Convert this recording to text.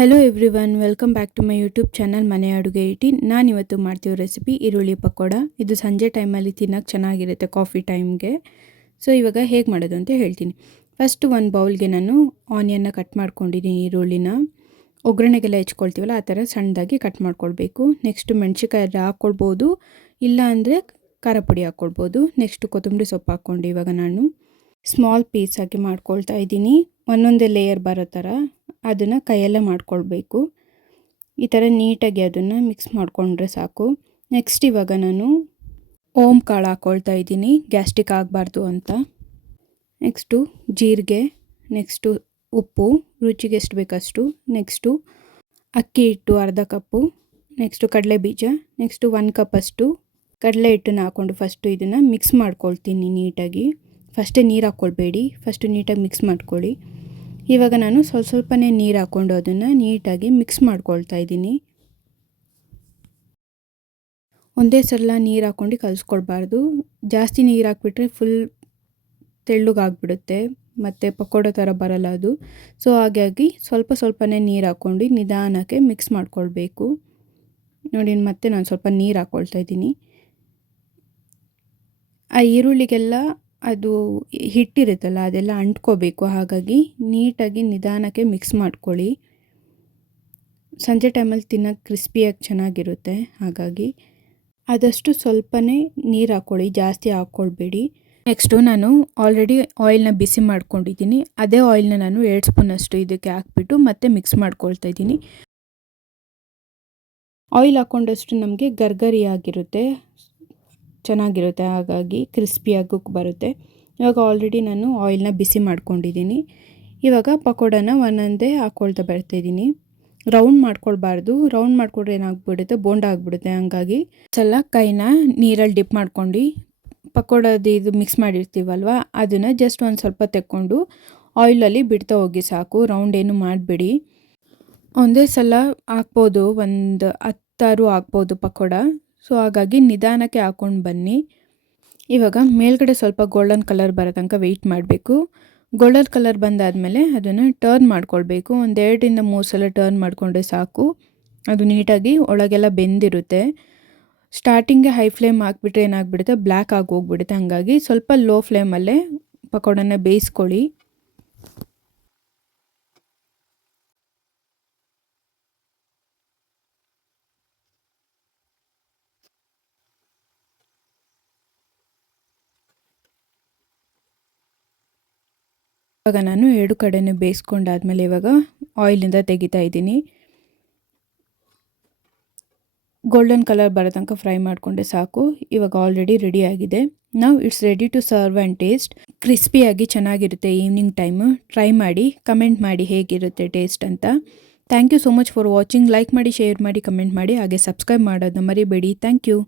Hello everyone, welcome back to my YouTube channel ಮನೆ ಅಡುಗೆ 18. ನಾನಿವತ್ತು ಮಾಡ್ತಿರೋ ರೆಸಿಪಿ ಈರುಳ್ಳಿ ಪಕೋಡ. ಇದು ಸಂಜೆ ಟೈಮಲ್ಲಿ ತಿನ್ನೋಕ್ಕೆ ಚೆನ್ನಾಗಿರುತ್ತೆ, ಕಾಫಿ ಟೈಮ್ಗೆ. ಸೊ ಇವಾಗ ಹೇಗೆ ಮಾಡೋದು ಅಂತ ಹೇಳ್ತೀನಿ. ಫಸ್ಟು ಒಂದು ಬೌಲ್ಗೆ ನಾನು ಆನಿಯನ್ನ ಕಟ್ ಮಾಡ್ಕೊಂಡಿದ್ದೀನಿ. ಈರುಳ್ಳಿನ ಒಗ್ಗರಣೆಗೆಲ್ಲ ಹೆಚ್ಕೊಳ್ತೀವಲ್ಲ ಆ ಥರ ಸಣ್ಣದಾಗಿ ಕಟ್ ಮಾಡ್ಕೊಳ್ಬೇಕು. ನೆಕ್ಸ್ಟು ಮೆಣಸಿನ್ಕಾಯಿ ಹಾಕ್ಕೊಳ್ಬೋದು, ಇಲ್ಲ ಅಂದರೆ ಖಾರ ಪುಡಿ ಹಾಕ್ಕೊಳ್ಬೋದು. ನೆಕ್ಸ್ಟು ಕೊತ್ತಂಬರಿ ಸೊಪ್ಪು ಹಾಕ್ಕೊಂಡು ಇವಾಗ ನಾನು ಸ್ಮಾಲ್ ಪೀಸಾಗಿ ಮಾಡ್ಕೊಳ್ತಾ ಇದ್ದೀನಿ. ಒಂದೊಂದೇ ಲೇಯರ್ ಬರೋ ಥರ ಅದನ್ನು ಕೈಯಲ್ಲೇ ಮಾಡ್ಕೊಳ್ಬೇಕು. ಈ ಥರ ನೀಟಾಗಿ ಅದನ್ನು ಮಿಕ್ಸ್ ಮಾಡಿಕೊಂಡ್ರೆ ಸಾಕು. ನೆಕ್ಸ್ಟ್ ಇವಾಗ ನಾನು ಓಮ್ ಕಾಳು ಹಾಕ್ಕೊಳ್ತಾ ಇದ್ದೀನಿ, ಗ್ಯಾಸ್ಟ್ರಿಕ್ ಆಗಬಾರ್ದು ಅಂತ. ನೆಕ್ಸ್ಟು ಜೀರಿಗೆ, ನೆಕ್ಸ್ಟು ಉಪ್ಪು ರುಚಿಗೆ ಎಷ್ಟು ಬೇಕಷ್ಟು, ನೆಕ್ಸ್ಟು ಅಕ್ಕಿ ಹಿಟ್ಟು ಅರ್ಧ ಕಪ್ಪು, ನೆಕ್ಸ್ಟು ಕಡಲೆ ಬೀಜ, ನೆಕ್ಸ್ಟು 1 ಕಪ್ಪಷ್ಟು ಕಡಲೆ ಹಿಟ್ಟನ್ನು ಹಾಕ್ಕೊಂಡು ಫಸ್ಟು ಇದನ್ನು ಮಿಕ್ಸ್ ಮಾಡ್ಕೊಳ್ತೀನಿ ನೀಟಾಗಿ. ಫಸ್ಟೇ ನೀರು ಹಾಕ್ಕೊಳ್ಬೇಡಿ, ಫಸ್ಟು ನೀಟಾಗಿ ಮಿಕ್ಸ್ ಮಾಡ್ಕೊಳ್ಳಿ. ಇವಾಗ ನಾನು ಸ್ವಲ್ಪನೇ ನೀರು ಹಾಕ್ಕೊಂಡು ಅದನ್ನು ನೀಟಾಗಿ ಮಿಕ್ಸ್ ಮಾಡ್ಕೊಳ್ತಾ ಇದ್ದೀನಿ. ಒಂದೇ ಸಲ ನೀರು ಹಾಕ್ಕೊಂಡು ಕಲಿಸ್ಕೊಳ್ಬಾರ್ದು. ಜಾಸ್ತಿ ನೀರು ಹಾಕ್ಬಿಟ್ರೆ ಫುಲ್ ತೆಳ್ಳಗಾಗ್ಬಿಡುತ್ತೆ ಮತ್ತು ಪಕೋಡ ಥರ ಬರಲ್ಲ ಅದು. ಸೊ ಹಾಗಾಗಿ ಸ್ವಲ್ಪನೇ ನೀರು ಹಾಕ್ಕೊಂಡು ನಿಧಾನಕ್ಕೆ ಮಿಕ್ಸ್ ಮಾಡ್ಕೊಳ್ಬೇಕು. ನೋಡಿ, ಮತ್ತೆ ನಾನು ಸ್ವಲ್ಪ ನೀರು ಹಾಕ್ಕೊಳ್ತಾ ಇದ್ದೀನಿ. ಆ ಈರುಳ್ಳಿಗೆಲ್ಲ ಅದು ಹಿಟ್ಟಿರುತ್ತಲ್ಲ ಅದೆಲ್ಲ ಅಂಟ್ಕೋಬೇಕು. ಹಾಗಾಗಿ ನೀಟಾಗಿ ನಿಧಾನಕ್ಕೆ ಮಿಕ್ಸ್ ಮಾಡ್ಕೊಳ್ಳಿ. ಸಂಜೆ ಟೈಮಲ್ಲಿ ತಿನ್ನೋಕ್ಕೆ ಕ್ರಿಸ್ಪಿಯಾಗಿ ಚೆನ್ನಾಗಿರುತ್ತೆ. ಹಾಗಾಗಿ ಆದಷ್ಟು ಸ್ವಲ್ಪನೇ ನೀರು ಹಾಕ್ಕೊಳ್ಳಿ, ಜಾಸ್ತಿ ಹಾಕ್ಕೊಳ್ಬೇಡಿ. ನೆಕ್ಸ್ಟು ನಾನು ಆಲ್ರೆಡಿ ಆಯಿಲ್ನ ಬಿಸಿ ಮಾಡ್ಕೊಂಡಿದ್ದೀನಿ. ಅದೇ ಆಯಿಲ್ನ ನಾನು 2 ಸ್ಪೂನಷ್ಟು ಇದಕ್ಕೆ ಹಾಕ್ಬಿಟ್ಟು ಮತ್ತೆ ಮಿಕ್ಸ್ ಮಾಡ್ಕೊಳ್ತಾ ಇದ್ದೀನಿ. ಆಯಿಲ್ ಹಾಕ್ಕೊಂಡಷ್ಟು ನಮಗೆ ಗರ್ಗರಿಯಾಗಿರುತ್ತೆ, ಚೆನ್ನಾಗಿರುತ್ತೆ, ಹಾಗಾಗಿ ಕ್ರಿಸ್ಪಿಯಾಗೂ ಬರುತ್ತೆ. ಇವಾಗ ಆಲ್ರೆಡಿ ನಾನು ಆಯಿಲ್ನ ಬಿಸಿ ಮಾಡ್ಕೊಂಡಿದ್ದೀನಿ. ಇವಾಗ ಪಕೋಡನ ಒಂದೊಂದೇ ಹಾಕ್ಕೊಳ್ತಾ ಬರ್ತಾಯಿದ್ದೀನಿ. ರೌಂಡ್ ಮಾಡ್ಕೊಳ್ಬಾರ್ದು, ರೌಂಡ್ ಮಾಡಿಕೊಂಡ್ರೆ ಏನಾಗ್ಬಿಡುತ್ತೆ, ಬೋಂಡ ಆಗಿಬಿಡುತ್ತೆ. ಹಂಗಾಗಿ ಸಲ ಕೈನ ನೀರಲ್ಲಿ ಡಿಪ್ ಮಾಡ್ಕೊಂಡು ಪಕೋಡದು ಇದು ಮಿಕ್ಸ್ ಮಾಡಿರ್ತೀವಲ್ವ ಅದನ್ನು ಜಸ್ಟ್ ಒಂದು ಸ್ವಲ್ಪ ತೆಕ್ಕೊಂಡು ಆಯಿಲಲ್ಲಿ ಬಿಡ್ತಾ ಹೋಗಿ ಸಾಕು. ರೌಂಡ್ ಏನು ಮಾಡಬೇಡಿ. ಒಂದೇ ಸಲ ಹಾಕ್ಬೋದು, ಒಂದು 10 ಹಾಕ್ಬೋದು ಪಕೋಡ. ಸೊ ಹಾಗಾಗಿ ನಿಧಾನಕ್ಕೆ ಹಾಕ್ಕೊಂಡು ಬನ್ನಿ. ಇವಾಗ ಮೇಲ್ಗಡೆ ಸ್ವಲ್ಪ ಗೋಲ್ಡನ್ ಕಲರ್ ಬರೋ ತನಕ ವೆಯ್ಟ್ ಮಾಡಬೇಕು. ಗೋಲ್ಡನ್ ಕಲರ್ ಬಂದಾದಮೇಲೆ ಅದನ್ನು ಟರ್ನ್ ಮಾಡ್ಕೊಳ್ಬೇಕು. 1 2 3 ಸಲ ಟರ್ನ್ ಮಾಡಿಕೊಂಡ್ರೆ ಸಾಕು. ಅದು ನೀಟಾಗಿ ಒಳಗೆಲ್ಲ ಬೆಂದಿರುತ್ತೆ. ಸ್ಟಾರ್ಟಿಂಗ್ಗೆ ಹೈ ಫ್ಲೇಮ್ ಹಾಕ್ಬಿಟ್ರೆ ಏನಾಗ್ಬಿಡುತ್ತೆ, ಬ್ಲ್ಯಾಕ್ ಆಗಿ ಹೋಗ್ಬಿಡುತ್ತೆ. ಹಾಗಾಗಿ ಸ್ವಲ್ಪ ಲೋ ಫ್ಲೇಮಲ್ಲೇ ಪಕೋಡನ ಬೇಯಿಸ್ಕೊಳ್ಳಿ. ಇವಾಗ ನಾನು 2 ಕಡೆನೂ ಬೇಯಿಸ್ಕೊಂಡಾದ್ಮೇಲೆ ಇವಾಗ ಆಯಿಲಿಂದ ತೆಗಿತಾ ಇದ್ದೀನಿ. ಗೋಲ್ಡನ್ ಕಲರ್ ಬರೋ ತನಕ ಫ್ರೈ ಮಾಡಿಕೊಂಡೆ ಸಾಕು. ಇವಾಗ ಆಲ್ರೆಡಿ ರೆಡಿ ಆಗಿದೆ. ನಾವು it's ready to serve and taste. ಕ್ರಿಸ್ಪಿಯಾಗಿ ಚೆನ್ನಾಗಿರುತ್ತೆ. ಈವ್ನಿಂಗ್ ಟೈಮು ಟ್ರೈ ಮಾಡಿ, ಕಮೆಂಟ್ ಮಾಡಿ ಹೇಗಿರುತ್ತೆ ಟೇಸ್ಟ್ ಅಂತ. Thank you so much for watching. Like ಮಾಡಿ, ಶೇರ್ ಮಾಡಿ, ಕಮೆಂಟ್ ಮಾಡಿ, ಹಾಗೆ ಸಬ್ಸ್ಕ್ರೈಬ್ ಮಾಡೋದನ್ನ ಮರಿಬೇಡಿ. Thank you.